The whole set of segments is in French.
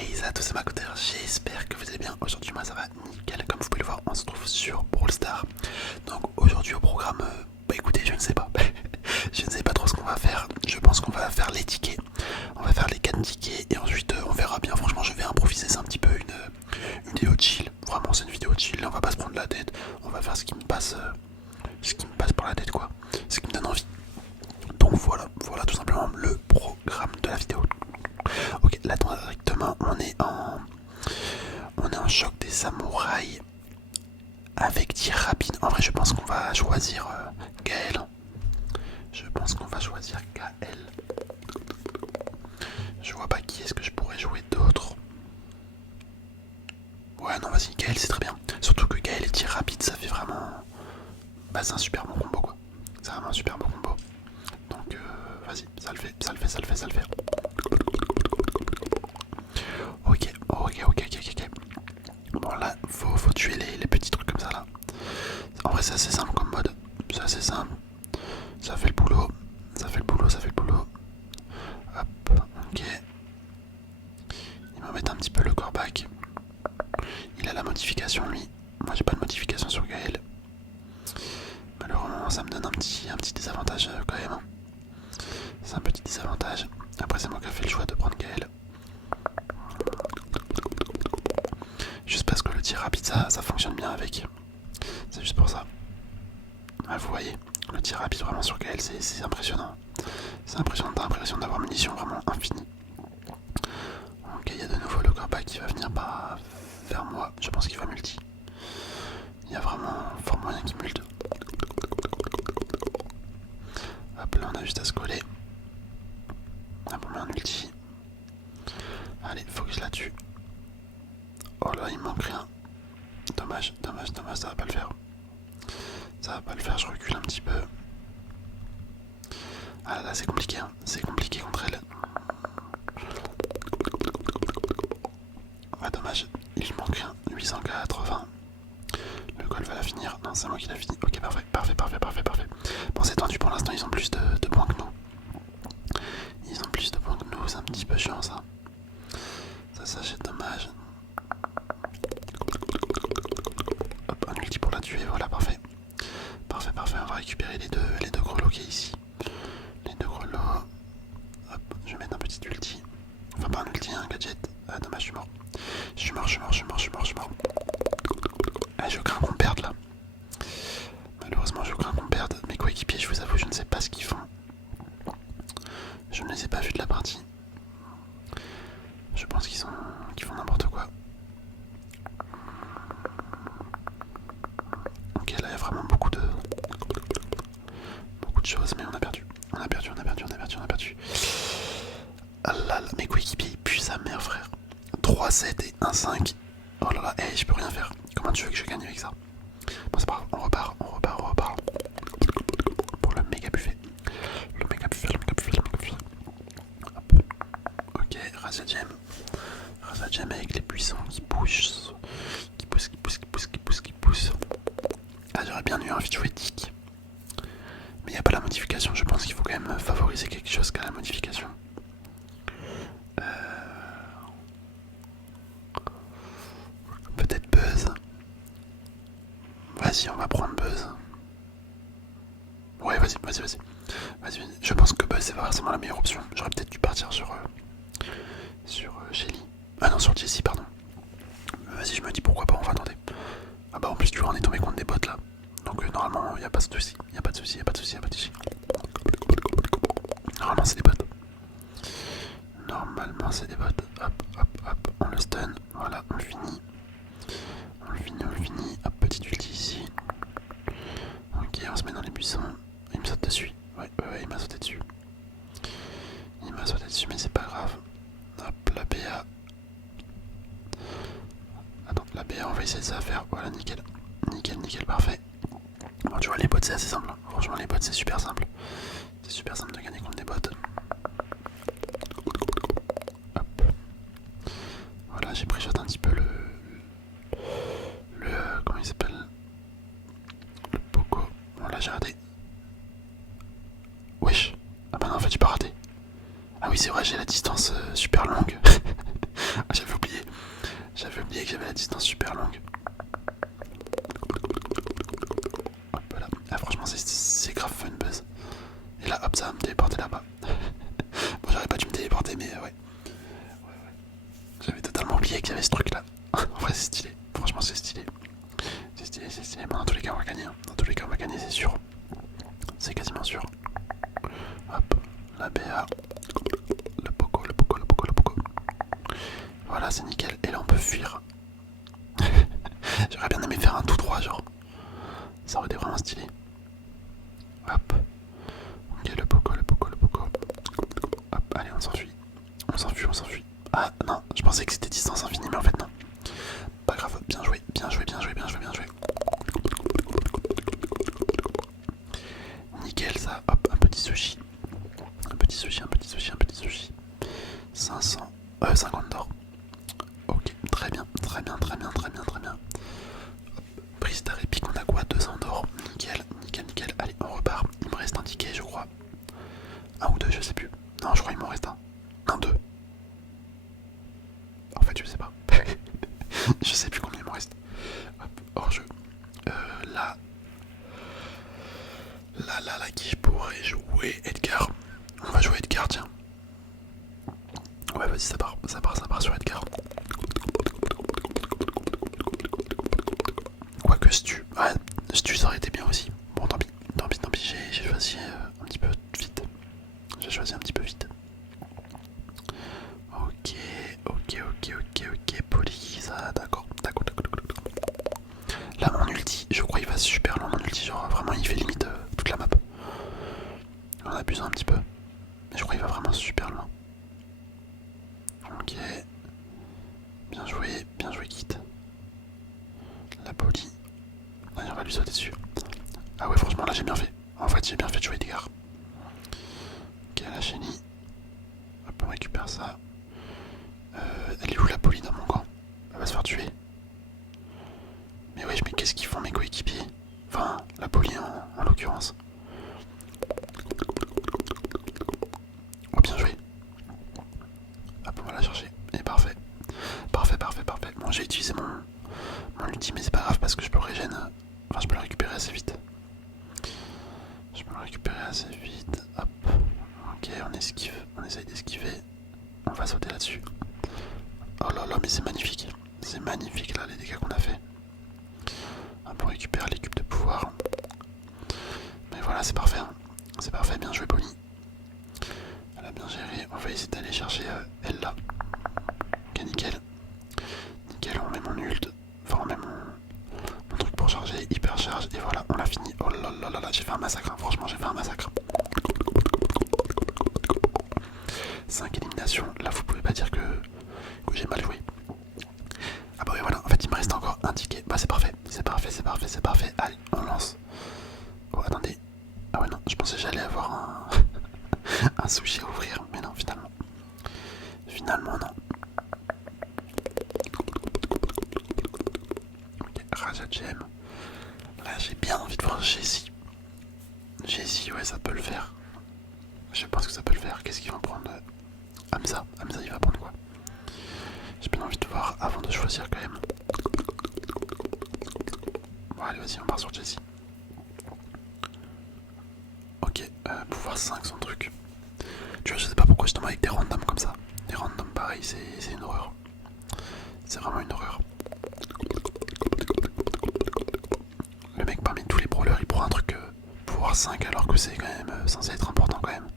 Hey à tous, c'est Makoter, j'espère que vous allez bien. Aujourd'hui moi ça va nickel, comme vous pouvez le voir on se trouve sur Brawl Stars. Donc aujourd'hui au programme, bah écoutez je ne sais pas, je ne sais pas trop ce qu'on va faire. Je pense qu'on va faire les tickets, on va faire les 4 tickets et ensuite on verra bien. Franchement je vais improviser, c'est un petit peu une vidéo chill, vraiment c'est une vidéo chill, on va pas se prendre la tête, on va faire ce qui me passe par la tête quoi, ce qui me donne envie. Donc voilà tout simplement le programme de la vidéo. Ok, là directement on est en choc des samouraïs avec tir rapide. En vrai je pense qu'on va choisir Gaël. Je pense qu'on va choisir Gaël. Je vois pas qui est-ce que je pourrais jouer d'autre. Ouais non vas-y Gaël c'est très bien. Surtout que Gaël et tir rapide ça fait vraiment... Bah c'est un super bon combo quoi. C'est vraiment un super bon combo. Donc vas-y, ça le fait. Ok. Bon là, faut tuer les petits trucs comme ça là. En vrai c'est assez simple comme mode. C'est assez simple. Ça fait le boulot. Hop, ok. Il va mettre un petit peu le corback. Il a la modification lui. Moi j'ai pas de modification sur Gaël. Malheureusement ça me donne un petit désavantage quand même. C'est un petit désavantage. Après c'est moi qui ai fait le choix de prendre Gaël. Juste parce que le tir rapide ça fonctionne bien avec. C'est juste pour ça. Ah, vous voyez, le tir rapide vraiment sur Gaël c'est impressionnant. C'est impressionnant, t'as l'impression d'avoir munitions vraiment infinies. Ok, il y a de nouveau le corback qui va venir vers moi. Je pense qu'il va multi. Il y a vraiment fort moyen qu'il multe. Hop là on a juste à se coller. Hop on met un ulti. Allez, faut que je la tue. Oh là il me manque rien. Dommage, ça va pas le faire. Ça va pas le faire, je recule un petit peu. Ah là c'est compliqué, hein. C'est compliqué contre elle. Ah dommage, il manque rien. 880. Le goal va la finir. Non c'est moi qui l'a fini. Ok parfait. Bon c'est tendu pour l'instant, ils ont plus de points que nous. C'est un petit peu chiant ça. Ça c'est dommage. Hop, un ulti pour la tuer, voilà parfait. On va récupérer les deux grelots qui est ici. Les deux grelots. Hop, je vais mettre un petit ulti. Enfin pas un ulti, un gadget. Ah dommage, je suis mort. Ah je crains qu'on perde là. Malheureusement je crains qu'on perde. Mes coéquipiers je vous avoue je ne sais pas ce qu'ils font. Je ne les ai pas vus de la partie. Je pense qu'ils font n'importe quoi. Ok là il y a vraiment beaucoup de choses mais on a perdu. Ah là là, mes coéquipiers ils puent sa mère frère. 3-7 et 1-5. Oh là là, hey, je peux rien faire. Comment tu veux que je gagne avec ça? Bon c'est pas grave, on repart. Pour le méga buffet. Hop. Ok, Razia Gem avec les buissons qui poussent. Qui poussent. Ah j'aurais bien eu envie de jouer Tic. Mais il n'y a pas la modification, je pense qu'il faut quand même favoriser quelque chose qu'à la modification. Peut-être Buzz. Vas-y, on va prendre Buzz. Ouais, vas-y. Je pense que Buzz c'est pas forcément la meilleure option. J'aurais peut-être dû partir sur Shelly. Ah non, sur Jessie, pardon. Vas-y, je me dis pourquoi pas, on va tenter. Ah bah en plus, tu vois, on est tombé contre des bots là. Donc normalement, il n'y a pas de souci. Normalement, c'est des bots. Hop, on le stun. Voilà, on le finit. Hop, petit ulti ici. Ok, on se met dans les buissons. Il me saute dessus. Ouais, il m'a sauté dessus. Mais c'est pas grave. Hop, la BA. Attends, la BA, on va essayer de ça faire. Voilà, nickel, parfait. Bon, tu vois, les bots c'est assez simple. Franchement, les bots c'est super simple. C'est super simple de gagner contre des bots. Hop. Voilà, j'ai pris un petit peu le comment il s'appelle? Le Poco. Bon, là j'ai raté. Wesh. Ah bah non, en fait, j'ai pas raté. Ah oui, c'est vrai, j'ai la distance super longue. J'avais oublié qu'il y avait ce truc là. En vrai c'est stylé, franchement c'est stylé. C'est stylé, c'est stylé. Bon, dans tous les cas on va gagner, hein. Dans tous les cas on va gagner, c'est sûr. C'est quasiment sûr. Hop, la BA. Le poco, le poco, le poco, le poco. Voilà, c'est nickel. Et là on peut fuir. J'aurais bien aimé faire un tout droit genre. Ça aurait été vraiment stylé. Hop. Ok, le poco, le poco, le poco. Hop, allez on s'enfuit. On s'enfuit, on s'enfuit. Ah non, je pensais que c'était distance infinie mais en fait non. Pas grave, bien joué, bien joué, bien joué, bien joué, bien joué. Nickel ça, hop, un petit sushi. Un petit sushi, un petit sushi, un petit sushi. 50 d'or. Ok, très bien, très bien, très bien, très bien, très bien. Hop, prise d'arrêt pique, on a quoi? 200 d'or. Nickel, nickel, nickel. Allez, on repart. Il me reste un ticket, je crois. Un ou deux, je sais plus. Non, je crois qu'il m'en reste un. Non, deux. En fait, je sais pas. Je sais plus combien il m'en reste. Hop, hors jeu. Là, qui pourrait jouer Edgar. On va jouer Edgar, tiens. Ouais, vas-y, ça part sur Edgar. Quoique Stu. Ouais, Stu, ça aurait été bien aussi. Bon, tant pis, tant pis, tant pis, j'ai choisi un petit peu vite. J'ai choisi un petit peu vite. Ok, ok, ok, ok, ok, Polisa, d'accord, d'accord, d'accord, d'accord. Là, mon ulti, je crois qu'il va super loin, mon ulti, genre vraiment, il fait limite toute la map. On abuse un petit peu, mais je crois qu'il va vraiment super loin. Ok, bien joué, Kit. La poli. Allez, on va lui sauter dessus. Ah ouais, franchement, là, j'ai bien fait. En fait, j'ai bien fait de jouer Edgar. Ok, la chenille. Hop, on récupère ça. Elle est où la poli dans mon camp? Elle va se faire tuer. Mais wesh, mais qu'est-ce qu'ils font mes coéquipiers? Enfin, la poli en l'occurrence. Oh, bien joué. Hop, on va la chercher. Et parfait. Parfait, parfait, parfait. Bon, j'ai utilisé mon ulti, mais c'est pas grave parce que je peux le régène. Enfin, je peux le récupérer assez vite. Je peux le récupérer assez vite. Hop. Ok, on esquive. On essaye d'esquiver. On va sauter là-dessus. Oh là là, mais c'est magnifique. C'est magnifique là, les dégâts qu'on a fait. Hop, on récupère les cubes de pouvoir. Mais voilà, c'est parfait. Hein. C'est parfait, bien joué, Pony. Elle a bien géré. On va essayer d'aller chercher elle là. Ok, nickel. Nickel, on met mon ult. Enfin, on met mon truc pour charger. Hyper charge. Et voilà, on l'a fini. Oh là là là là, j'ai fait un massacre. Hein. Franchement, j'ai fait un massacre. 5 éliminations. Là, vous pouvez pas dire que j'ai mal joué. Ah bah oui, voilà. En fait, il me reste encore un ticket. Bah, c'est parfait. C'est parfait, c'est parfait, c'est parfait. Allez, on lance. Oh, attendez. Ah ouais, non, je pensais que j'allais avoir un sushi à ouvrir. Mais non, finalement. Finalement, non. Ok, Raja Gem. Là, j'ai bien envie de voir Jessie. Jessie, ouais, ça peut le faire. Je pense que ça peut le faire. Qu'est-ce qu'ils vont prendre? Hamza. Hamza, il va prendre quoi? J'ai bien envie de voir avant de choisir quand même. Bon, allez, vas-y, on part sur Jessie. Ok, pouvoir 5, son truc. Tu vois, je sais pas pourquoi je tombe avec des randoms comme ça. Les randoms, pareil, c'est une horreur. C'est vraiment une horreur. Le mec, parmi tous les brawlers, il prend un truc pouvoir 5 alors que c'est quand même censé être important quand même.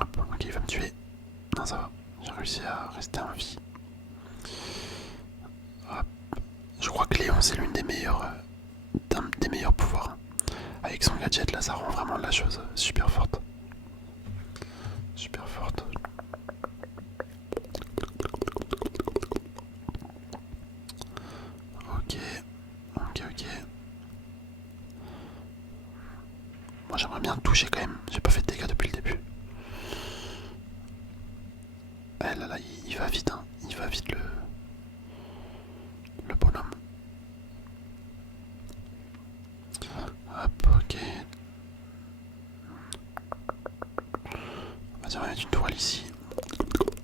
Hop, ok, il va me tuer. Non, ça va. J'ai réussi à rester en vie. Hop. Je crois que Léon, c'est l'une des meilleures pouvoirs. Avec son gadget, là, ça rend vraiment la chose super forte. Super forte. Ok. Ok, ok. Moi, j'aimerais bien toucher quand même. J'ai pas fait de dégâts depuis le début. Eh là là, il va vite, hein. Il va vite le bonhomme. Hop, ok. Vas-y, on va mettre une tourelle ici.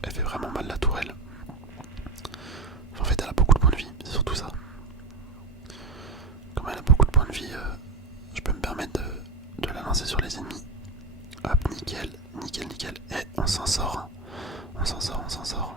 Elle fait vraiment mal la tourelle. Enfin, en fait, elle a beaucoup de points de vie, c'est surtout ça. Comme elle a beaucoup de points de vie, je peux me permettre de la lancer sur les ennemis. Hop, nickel, nickel, nickel. Et on s'en sort. On s'en sort, on s'en sort.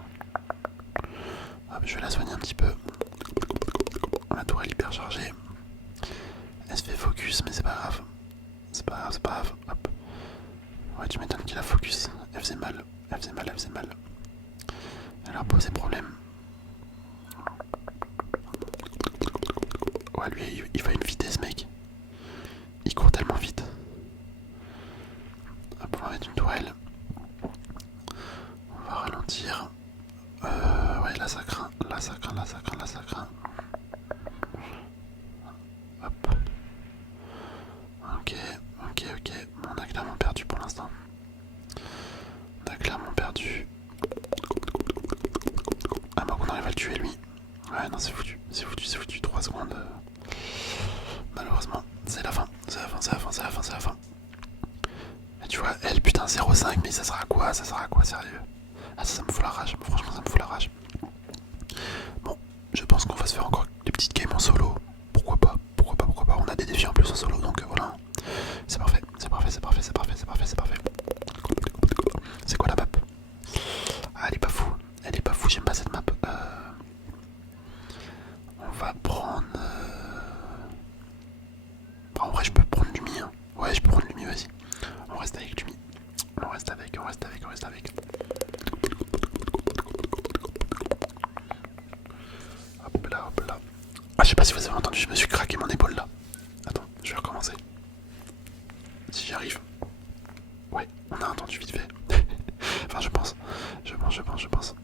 Ah bah qu'on arrive à le tuer lui. Ouais non c'est foutu, c'est foutu, c'est foutu. 3 secondes. Malheureusement, c'est la fin, c'est la fin, c'est la fin, c'est la fin, c'est la fin. Et tu vois, elle putain 0,5 mais ça sera à quoi? Ça sera à quoi sérieux? Ah ça me fout la rage, franchement ça me fout la rage. Bon, je pense qu'on va se faire encore des petites games en solo. Pourquoi pas, pourquoi pas, pourquoi pas. On a des défis en plus en solo donc voilà. C'est parfait, c'est parfait, c'est parfait, c'est parfait, c'est parfait, c'est parfait. C'est quoi la map? Ah elle est pas fou, elle est pas fou, j'aime pas cette map. On va prendre... En vrai je peux prendre Lumi hein. Ouais je peux prendre Lumi, vas-y. On reste avec Lumi. On reste avec, on reste avec, on reste avec. Hop là, hop là. Ah je sais pas si vous avez entendu, je me suis craqué mon épaule là. Attends, je vais recommencer. Si j'y arrive. Ouais, on a entendu vite fait. Enfin je pense. Je pense.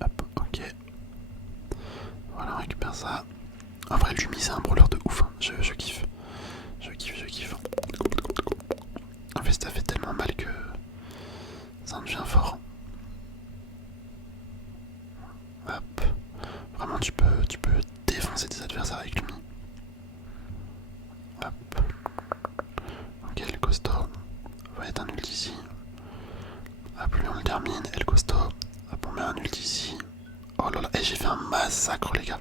Hop, ok. Voilà, on récupère ça. En vrai Lumi c'est un brawler de ouf, hein. Je kiffe. Je kiffe. En fait ça fait tellement mal que ça en devient fort. Hop. Vraiment tu peux défoncer tes adversaires avec Lumi. Hop. Ok le costaud. On va être un ult ici. Hop lui on le termine. Et le costaud. Hop on met un ult ici. Oh là là. Et j'ai fait un massacre les gars.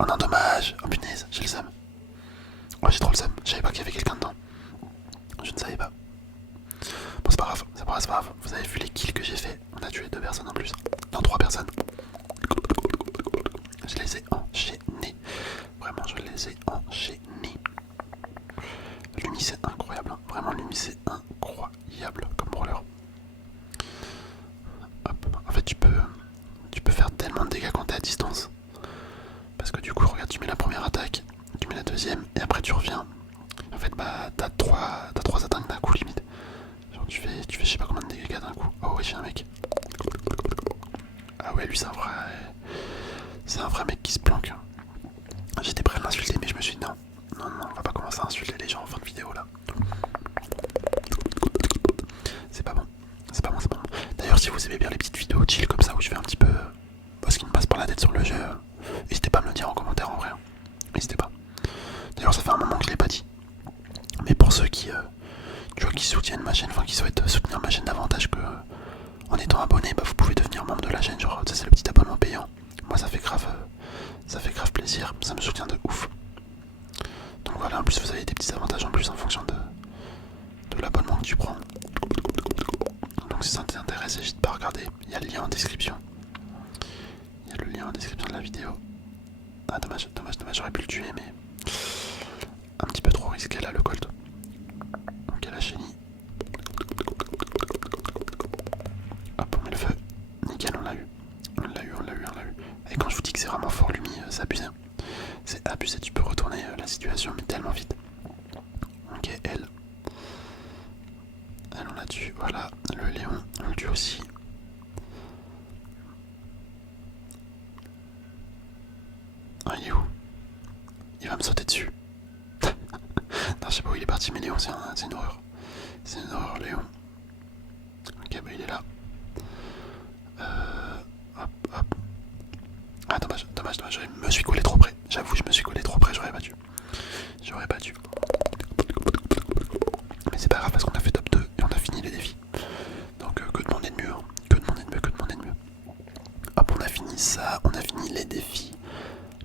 Oh non dommage. Oh punaise j'ai le seum. Oh j'ai trop le seum. Je savais pas qu'il y avait quelqu'un dedans. Je ne savais pas. Bon c'est pas grave, c'est pas grave, c'est pas grave. Vous avez vu les kills que j'ai fait. On a tué 2 personnes en plus. Non 3 personnes. Je les ai enchaînés. Vraiment je les ai enchaînés. Lumi c'est incroyable. Hein. Vraiment Lumi c'est incroyable comme brawler. Hop. En fait tu peux faire tellement de dégâts quand t'es à distance. Parce que du coup regarde tu mets la première attaque, tu mets la deuxième et après tu reviens. En fait bah t'as 3 attaques d'un coup limite. Genre tu fais je sais pas combien de dégâts d'un coup. Oh ouais j'ai un mec. Ah ouais lui c'est un vrai mec qui se planque. J'étais prêt à l'insulter mais je me suis dit non, on va pas commencer à insulter les gens en fin de vidéo là. C'est pas bon, c'est pas bon, c'est pas bon. D'ailleurs si vous aimez bien les petites vidéos chill comme ça où je fais un petit peu ce qui me passe par la tête sur le jeu, n'hésitez pas à me le dire en commentaire en vrai. N'hésitez pas. D'ailleurs ça fait un moment que je l'ai pas dit. Mais pour ceux qui soutiennent ma chaîne, enfin qui souhaitent soutenir ma chaîne davantage que en étant abonné, bah vous pouvez devenir membre de la chaîne, genre ça c'est le petit abonnement payant. Moi ça fait grave plaisir, ça me soutient de ouf. Donc voilà, en plus vous avez des petits avantages en plus en fonction de l'abonnement que tu prends. Donc si ça t'intéresse, n'hésite pas à regarder, il y a le lien en description. Il y a le lien en description de la vidéo. Ah dommage, j'aurais pu le tuer mais un petit peu trop risqué là le colt. Ok la chenille. Hop on met le feu. Nickel on l'a eu. On l'a eu. Et quand je vous dis que c'est vraiment fort Lumi, c'est abusé. C'est abusé, tu peux retourner la situation mais tellement vite. Ok elle on l'a tué, voilà. Le Léon on le tue aussi. Ah il est où? Il va me sauter dessus. Non je sais pas où il est parti mais Léon c'est une horreur. C'est une horreur Léon. Ok bah il est là. Hop. Ah dommage, je me suis collé trop près. J'avoue je me suis collé trop près, j'aurais pas dû. Mais c'est pas grave parce qu'on a fait top 2 et on a fini les défis. Donc que demander de mieux, hein. Que demander de mieux. Hop on a fini ça, on a fini les défis.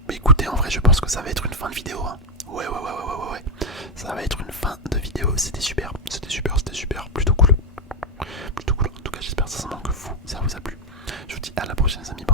Mais écoutez en vrai je pense que ça va être une fin de vidéo hein. Ouais. Ça va être une fin de vidéo, c'était super, plutôt cool. En tout cas j'espère sincèrement que vous, ça vous a plu. Je vous dis à la prochaine les amis.